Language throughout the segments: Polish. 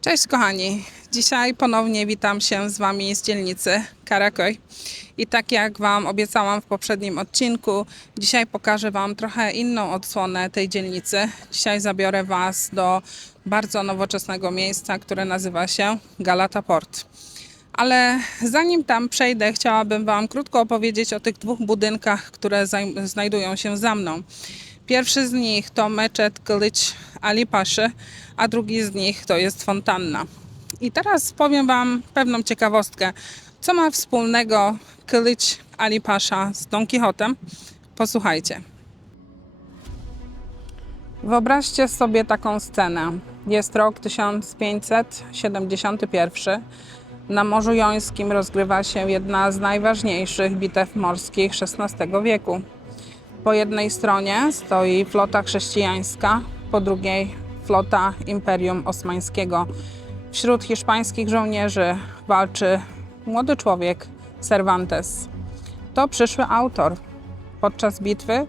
Cześć kochani, dzisiaj ponownie witam się z Wami z dzielnicy Karaköy i tak jak Wam obiecałam w poprzednim odcinku, dzisiaj pokażę Wam trochę inną odsłonę tej dzielnicy. Dzisiaj zabiorę Was do bardzo nowoczesnego miejsca, które nazywa się Galata Port. Ale zanim tam przejdę, chciałabym Wam krótko opowiedzieć o tych dwóch budynkach, które znajdują się za mną. Pierwszy z nich to Meczet Kılıç Ali Paszy, a drugi z nich to jest fontanna. I teraz powiem Wam pewną ciekawostkę. Co ma wspólnego Kılıç Ali Pasza z Don Quixotem? Posłuchajcie. Wyobraźcie sobie taką scenę. Jest rok 1571. Na Morzu Jońskim rozgrywa się jedna z najważniejszych bitew morskich XVI wieku. Po jednej stronie stoi flota chrześcijańska, po drugiej flota Imperium Osmańskiego. Wśród hiszpańskich żołnierzy walczy młody człowiek Cervantes. To przyszły autor. Podczas bitwy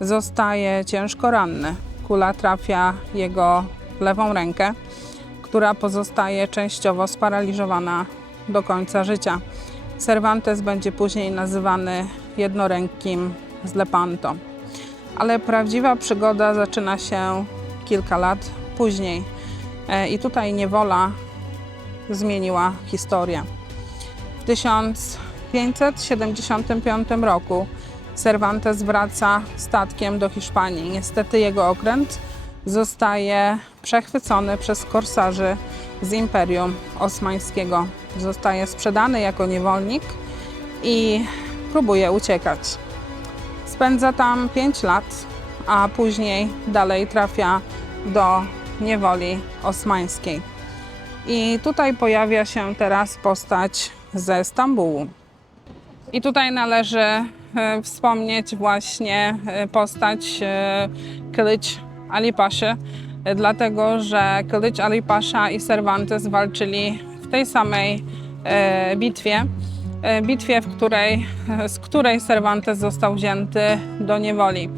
zostaje ciężko ranny. Kula trafia jego lewą rękę, która pozostaje częściowo sparaliżowana do końca życia. Cervantes będzie później nazywany jednorękim z Lepanto. Ale prawdziwa przygoda zaczyna się kilka lat później. I tutaj niewola zmieniła historię. W 1575 roku Cervantes wraca statkiem do Hiszpanii. Niestety jego okręt zostaje przechwycony przez korsarzy z Imperium Osmańskiego. Zostaje sprzedany jako niewolnik i próbuje uciekać. Spędza tam 5 lat, a później dalej trafia do niewoli osmańskiej. I tutaj pojawia się teraz postać ze Stambułu. I tutaj należy wspomnieć właśnie postać Kılıç Ali Paszy, dlatego że Kılıç Ali Pasza i Cervantes walczyli w tej samej bitwie, z której Cervantes został wzięty do niewoli.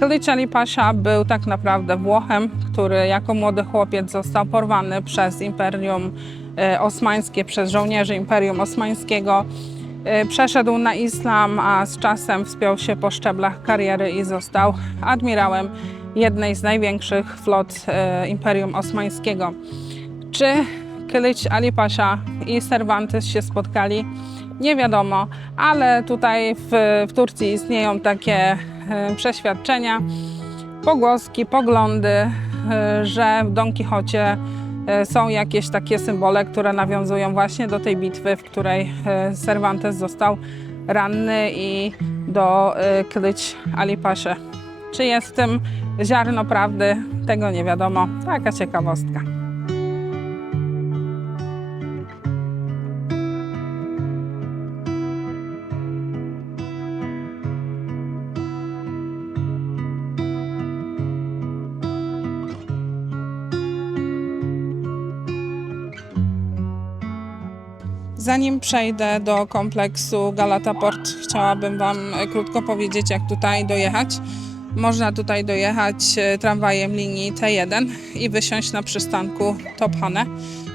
Kılıç Ali Pasza był tak naprawdę Włochem, który jako młody chłopiec został porwany przez Imperium Osmańskie, przez żołnierzy Imperium Osmańskiego. Przeszedł na islam, a z czasem wspiął się po szczeblach kariery i został admirałem jednej z największych flot Imperium Osmańskiego. Czy Kılıç Ali Pasza i Cervantes się spotkali? Nie wiadomo, ale tutaj w Turcji istnieją takie przeświadczenia, pogłoski, poglądy, że w Don Quixocie są jakieś takie symbole, które nawiązują właśnie do tej bitwy, w której Cervantes został ranny i do Kılıç Ali Paszy. Czy jest w tym ziarno prawdy? Tego nie wiadomo. Taka ciekawostka. Zanim przejdę do kompleksu Galata Port, chciałabym Wam krótko powiedzieć, jak tutaj dojechać. Można tutaj dojechać tramwajem linii T1 i wysiąść na przystanku Tophane.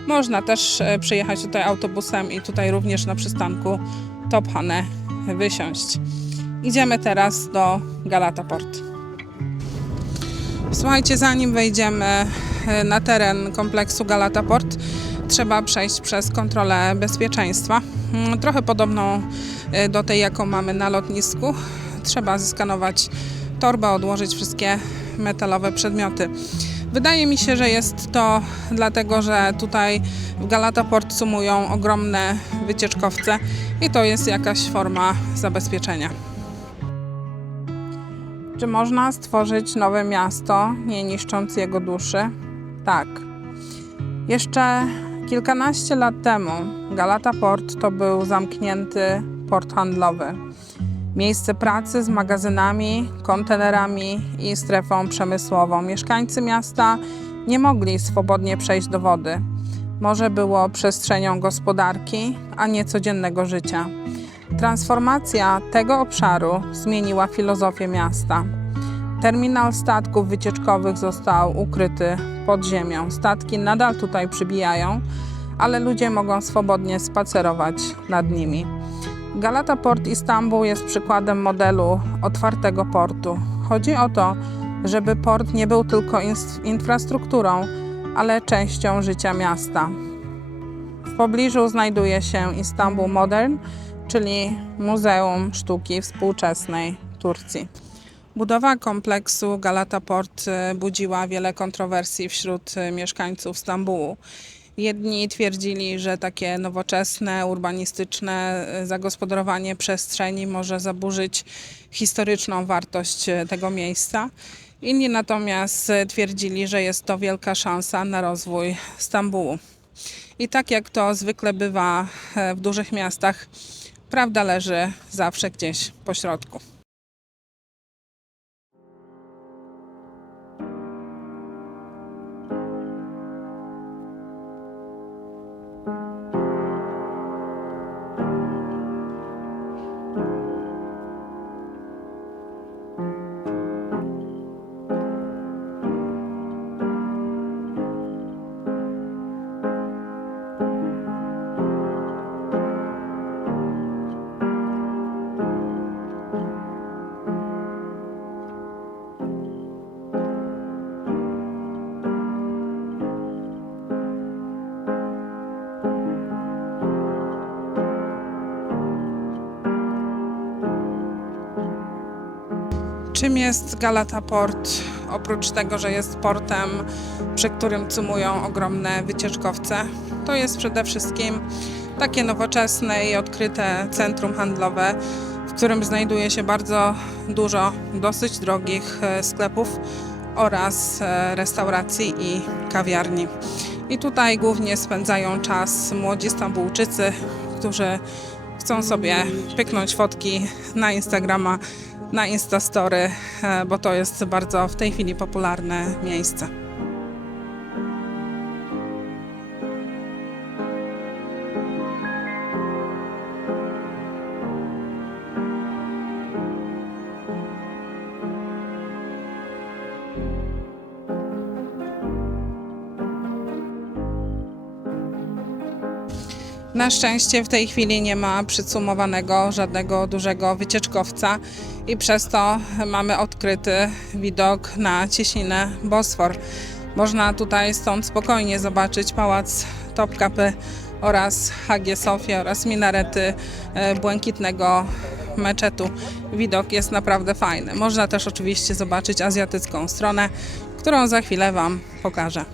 Można też przyjechać tutaj autobusem i tutaj również na przystanku Tophane wysiąść. Idziemy teraz do Galata Port. Słuchajcie, zanim wejdziemy na teren kompleksu Galata Port, trzeba przejść przez kontrolę bezpieczeństwa, trochę podobną do tej, jaką mamy na lotnisku. Trzeba zeskanować torbę, odłożyć wszystkie metalowe przedmioty. Wydaje mi się, że jest to dlatego, że tutaj w Galata Port sumują ogromne wycieczkowce i to jest jakaś forma zabezpieczenia. Czy można stworzyć nowe miasto, nie niszcząc jego duszy? Tak. Jeszcze kilkanaście lat temu Galata Port to był zamknięty port handlowy. Miejsce pracy z magazynami, kontenerami i strefą przemysłową. Mieszkańcy miasta nie mogli swobodnie przejść do wody. Morze było przestrzenią gospodarki, a nie codziennego życia. Transformacja tego obszaru zmieniła filozofię miasta. Terminal statków wycieczkowych został ukryty pod ziemią. Statki nadal tutaj przybijają, ale ludzie mogą swobodnie spacerować nad nimi. Galata Port Istanbul jest przykładem modelu otwartego portu. Chodzi o to, żeby port nie był tylko infrastrukturą, ale częścią życia miasta. W pobliżu znajduje się Istanbul Modern, czyli Muzeum Sztuki Współczesnej Turcji. Budowa kompleksu Galata Port budziła wiele kontrowersji wśród mieszkańców Stambułu. Jedni twierdzili, że takie nowoczesne, urbanistyczne zagospodarowanie przestrzeni może zaburzyć historyczną wartość tego miejsca. Inni natomiast twierdzili, że jest to wielka szansa na rozwój Stambułu. I tak jak to zwykle bywa w dużych miastach, prawda leży zawsze gdzieś pośrodku. Czym jest Galata Port? Oprócz tego, że jest portem, przy którym cumują ogromne wycieczkowce, to jest przede wszystkim takie nowoczesne i odkryte centrum handlowe, w którym znajduje się bardzo dużo dosyć drogich sklepów oraz restauracji i kawiarni. I tutaj głównie spędzają czas młodzi Stambułczycy, którzy chcą sobie pyknąć fotki na Instagrama, na Instastory, bo to jest bardzo w tej chwili popularne miejsce. Na szczęście w tej chwili nie ma przycumowanego żadnego dużego wycieczkowca i przez to mamy odkryty widok na cieśninę Bosfor. Można tutaj stąd spokojnie zobaczyć pałac Topkapı oraz Hagię Sofię oraz minarety błękitnego meczetu. Widok jest naprawdę fajny. Można też oczywiście zobaczyć azjatycką stronę, którą za chwilę Wam pokażę.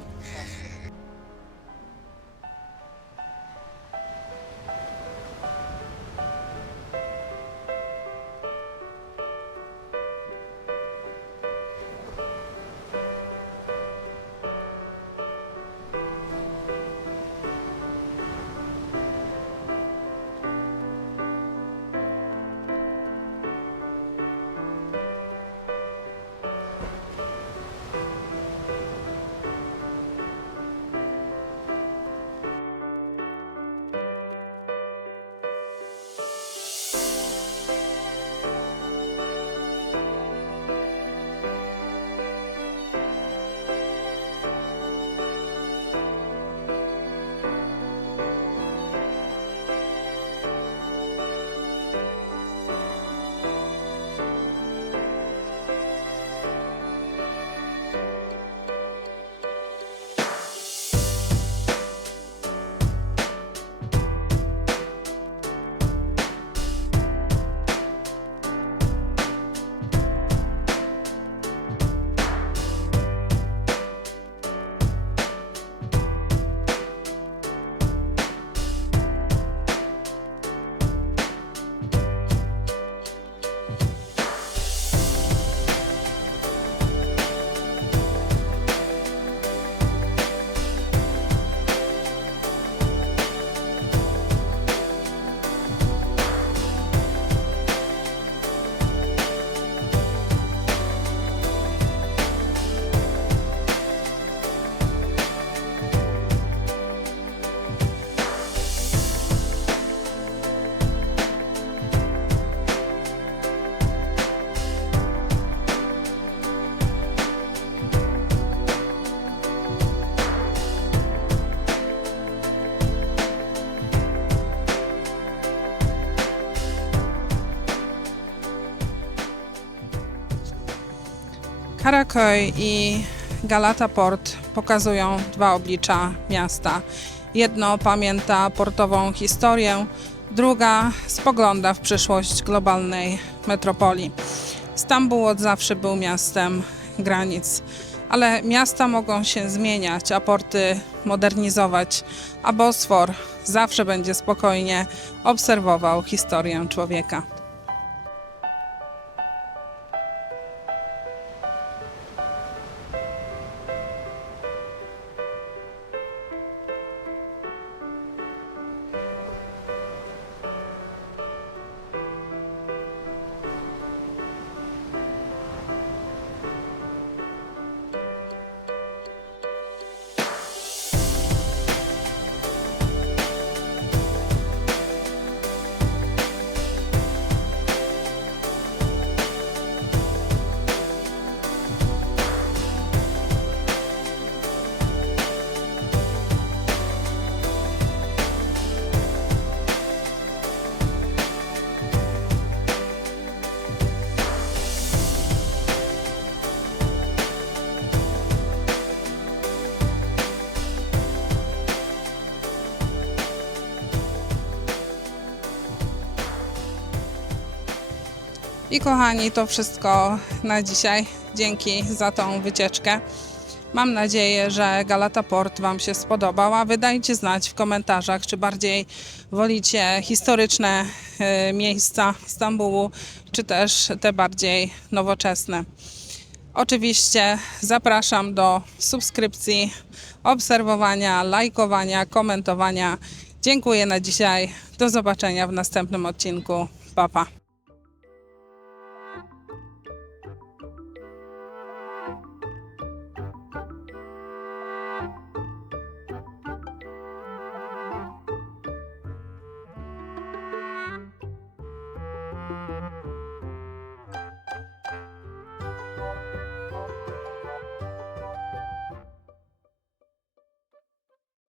Karaköy i Galata Port pokazują dwa oblicza miasta. Jedno pamięta portową historię, druga spogląda w przyszłość globalnej metropolii. Stambuł od zawsze był miastem granic, ale miasta mogą się zmieniać, a porty modernizować, a Bosfor zawsze będzie spokojnie obserwował historię człowieka. I kochani, to wszystko na dzisiaj. Dzięki za tą wycieczkę. Mam nadzieję, że Galata Port Wam się spodobał, a wy dajcie znać w komentarzach, czy bardziej wolicie historyczne miejsca Stambułu, czy też te bardziej nowoczesne. Oczywiście zapraszam do subskrypcji, obserwowania, lajkowania, komentowania. Dziękuję na dzisiaj. Do zobaczenia w następnym odcinku. Pa, pa.